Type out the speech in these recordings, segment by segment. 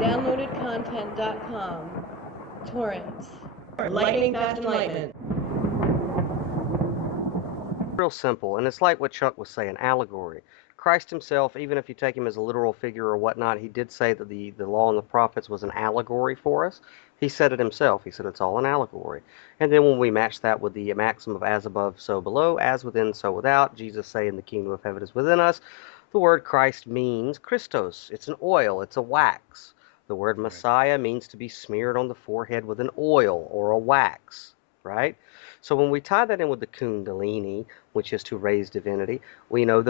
Downloadedcontent.com. Torrents. Lightning fast enlightenment. Real simple, and it's like what Chuck was saying, allegory. Christ himself, even if you take him as a literal figure or whatnot, he did say that the law and the prophets was an allegory for us. He said it himself. He said it's all an allegory. And then when we match that with the maxim of as above, so below, as within, so without, Jesus saying the kingdom of heaven is within us, the word Christ means Christos. It's an oil, it's a wax. The word Messiah means to be smeared on the forehead with an oil or a wax, right? So when we tie that in with the Kundalini, which is to raise divinity, we know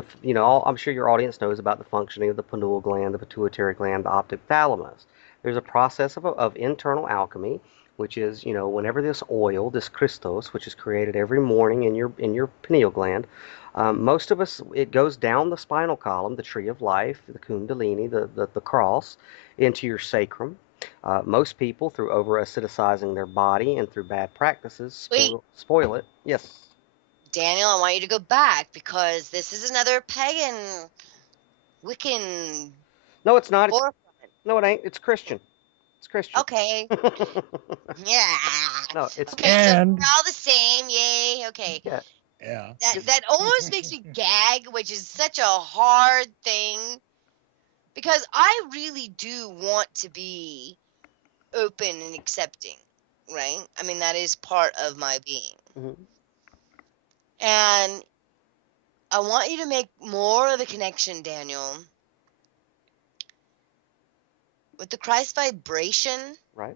I'm sure your audience knows about the functioning of the pineal gland, the pituitary gland, the optic thalamus. There's a process of internal alchemy, which is, whenever this oil, this Christos, which is created every morning in your pineal gland, most of us, it goes down the spinal column, the tree of life, the Kundalini, the cross, into your sacrum. Most people, through over acidicizing their body and through bad practices, spoil it. Yes. Daniel, I want you to go back because this is another pagan, Wiccan. No, it's not. No, it ain't. It's Christian. It's Christian. Okay. Yeah. No, it's okay. And so we're all the same. Yay. Okay. yeah. Yeah. That almost makes me gag, which is such a hard thing because I really do want to be open and accepting, right? I mean, that is part of my being. Mm-hmm. And I want you to make more of a connection, Daniel, with the Christ vibration. Right.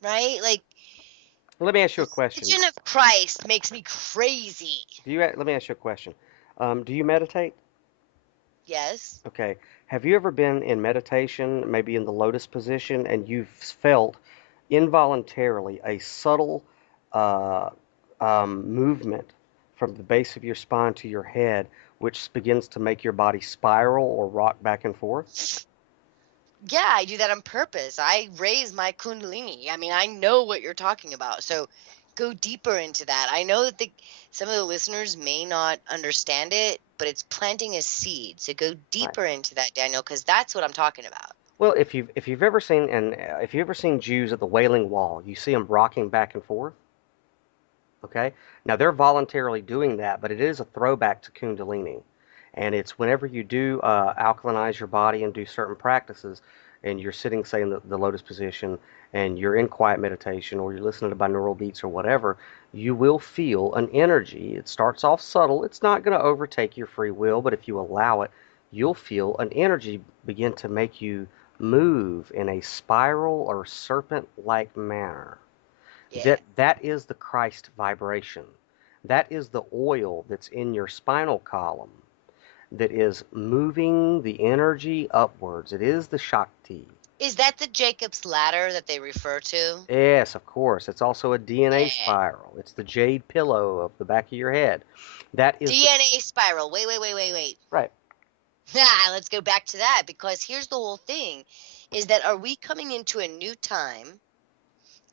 Right? Like, let me ask you a question. The vision of Christ makes me crazy. Let me ask you a question. Do you meditate? Yes. Okay. Have you ever been in meditation, maybe in the lotus position, and you've felt involuntarily a subtle movement from the base of your spine to your head, which begins to make your body spiral or rock back and forth? Yeah, I do that on purpose. I raise my Kundalini. I mean, I know what you're talking about. So go deeper into that. I know that some of the listeners may not understand it, but it's planting a seed. So go deeper into that, Daniel, because that's what I'm talking about. Well, if you've ever seen Jews at the Wailing Wall, you see them rocking back and forth. Okay, now they're voluntarily doing that, but it is a throwback to Kundalini, and it's whenever you do alkalinize your body and do certain practices, and you're sitting, say, in the lotus position, and you're in quiet meditation, or you're listening to binaural beats or whatever, you will feel an energy. It starts off subtle. It's not going to overtake your free will, but if you allow it, you'll feel an energy begin to make you move in a spiral or serpent-like manner. Yeah. That is the Christ vibration. That is the oil that's in your spinal column that is moving the energy upwards. It is the Shakti. Is that the Jacob's ladder that they refer to? Yes, of course. It's also a DNA spiral. It's the jade pillow of the back of your head. That is DNA spiral. Wait. Right. Let's go back to that because here's the whole thing is that are we coming into a new time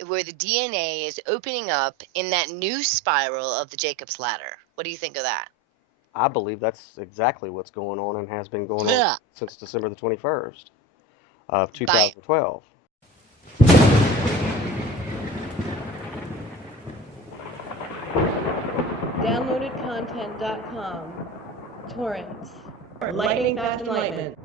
where the DNA is opening up in that new spiral of the Jacob's ladder? What do you think of that? I believe that's exactly what's going on and has been going on since December the 21st of 2012. Downloadedcontent.com. Torrents. Lightning fast enlightenment.